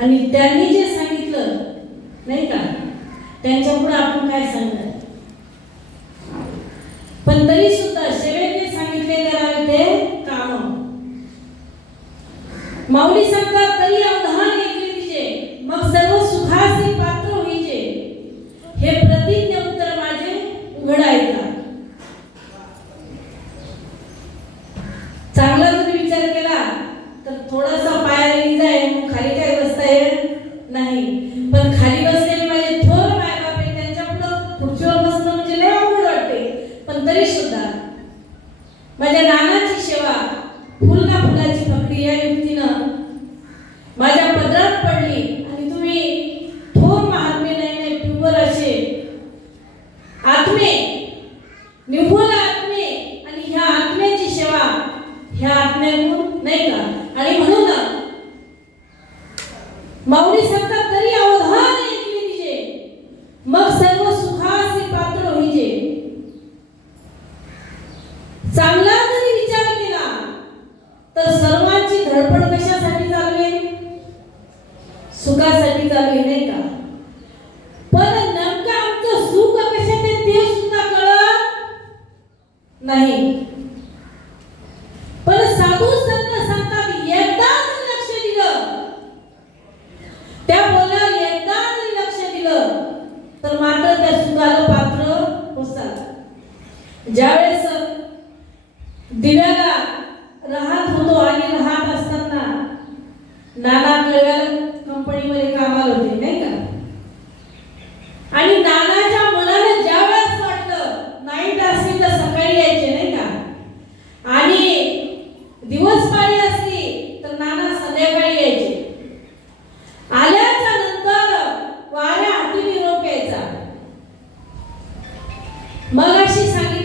आणि त्यांनी जे सांगितलं नाही का? त्यांच्या पुढे आपण काय सांगणार? पण तरी तर मात्र त्या सुखाला पात्र होतात ज्यावेळेस मगाशी सांगितलं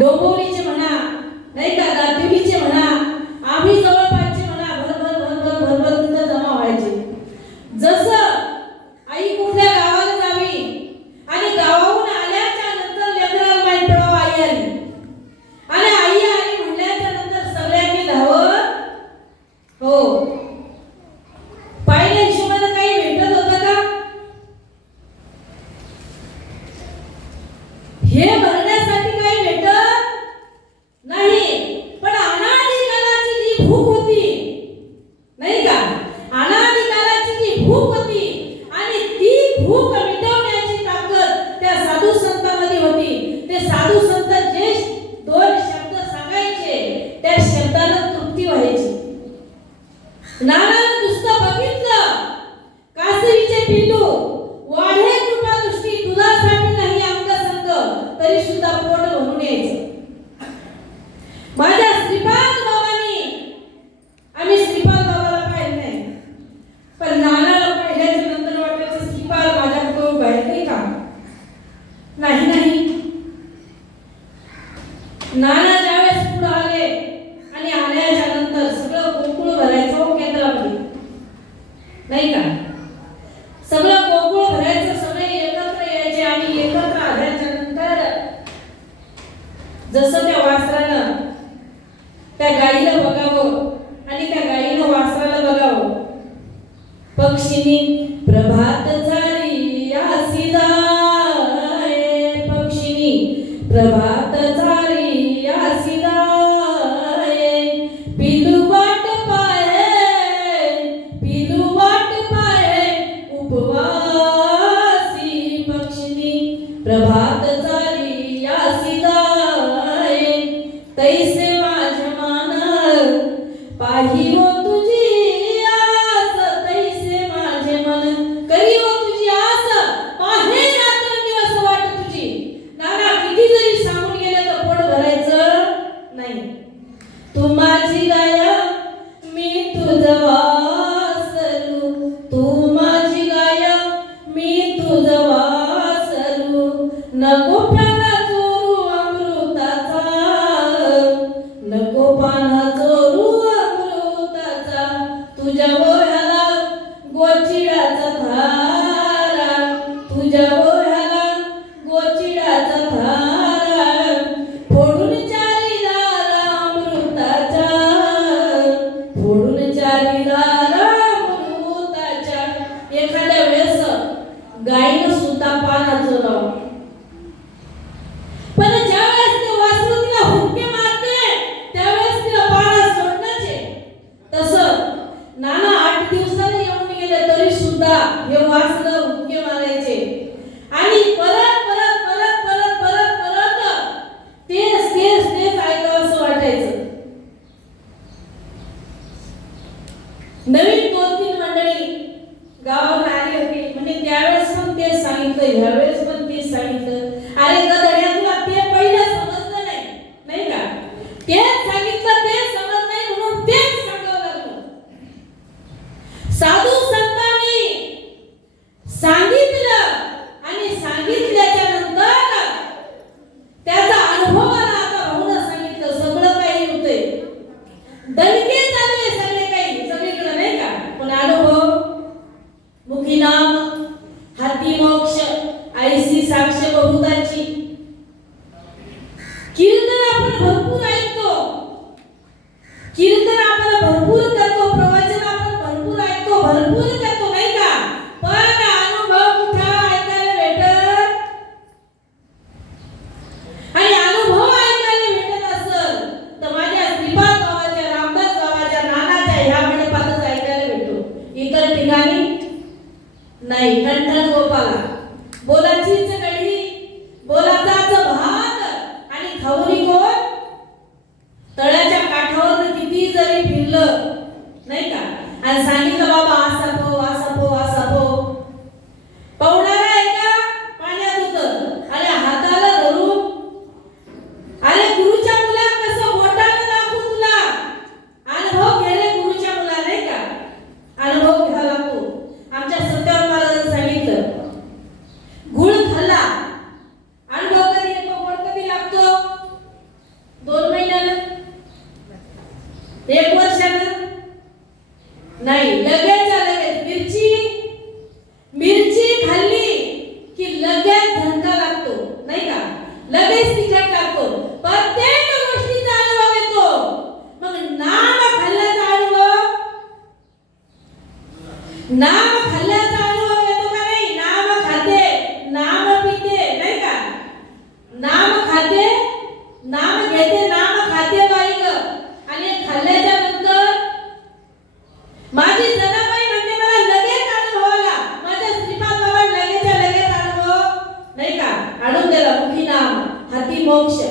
ডোবরে सुद्धा पोट भरून यायचं. जसं त्या वासरानं त्या गाईला बघावं आणि त्या गाईनं वासराला बघावं. पक्षीनी प्रभात तैसे माझ मान पाही moksha.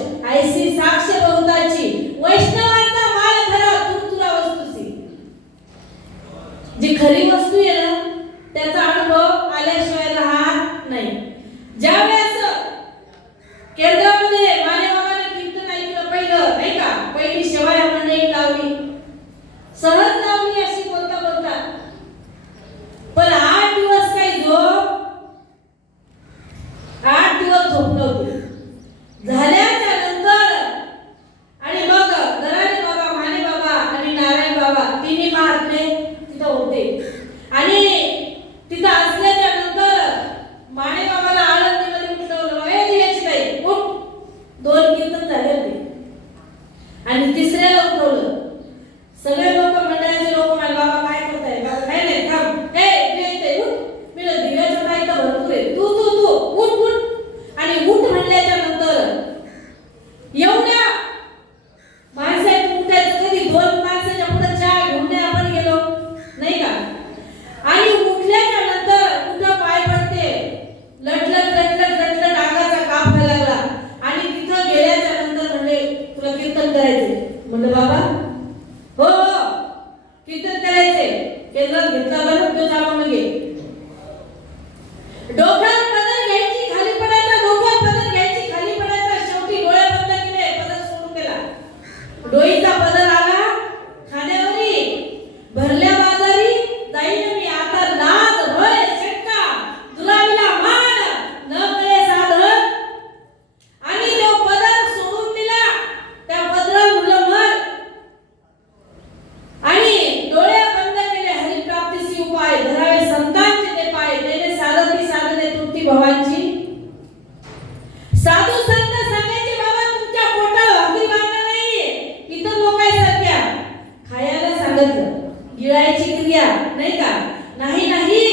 नाही का? नाही नाही.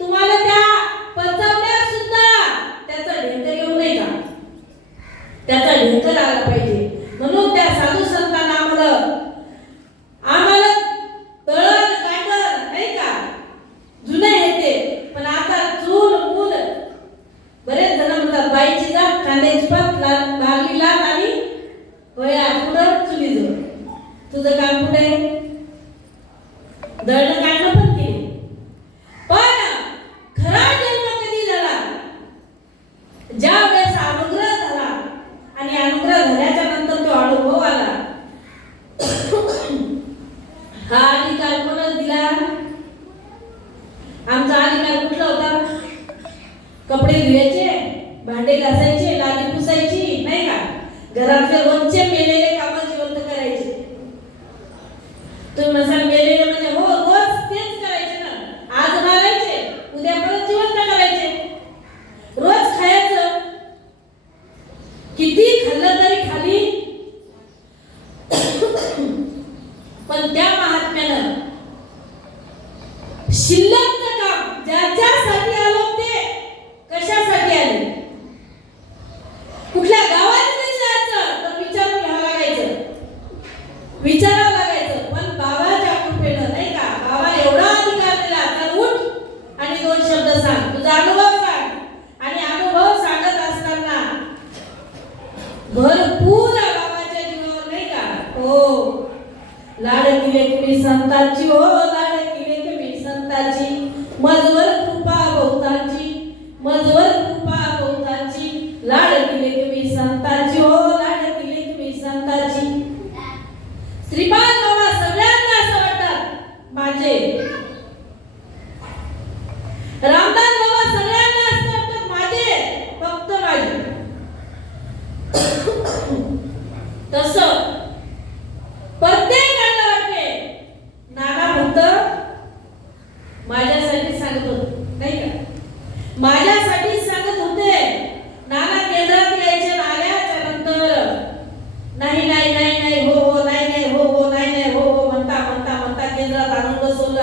तुम्हाला त्या पंचावण्यात सुद्धा त्याचा ढेकर येऊ नये का? त्याचा ढेकर आला पाहिजे. म्हणून त्या साधू संतांना आम्हाला आम्हाला तळण काटर नाही का? जुने येते. पण आता चूल मूल बरेच जण म्हणतात बाईची जात कांद्याची पात लागली लाल आणि वया पुढं चुली जवळ तुझं काम कुठे? दळण काय? ವಿಚಾರ 对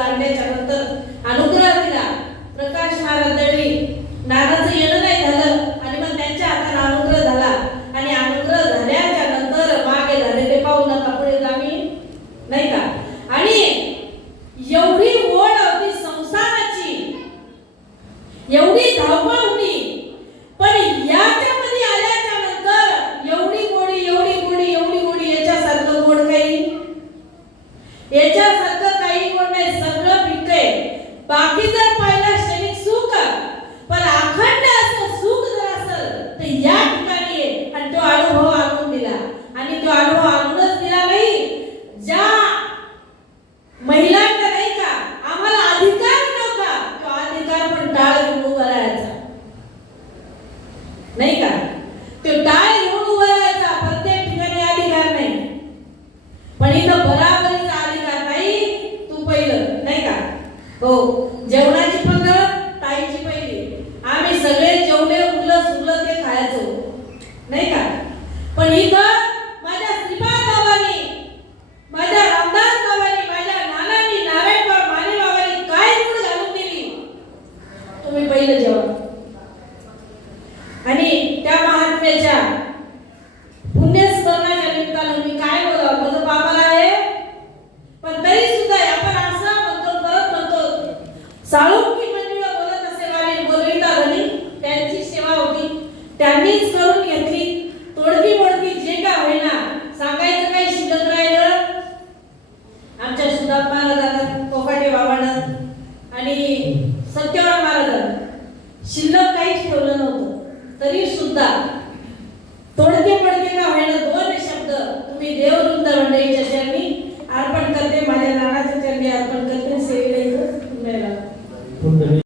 आणल्याच्या नंतर अनुग्रह दिला. प्रकाश महाराज हो जेवणाची पण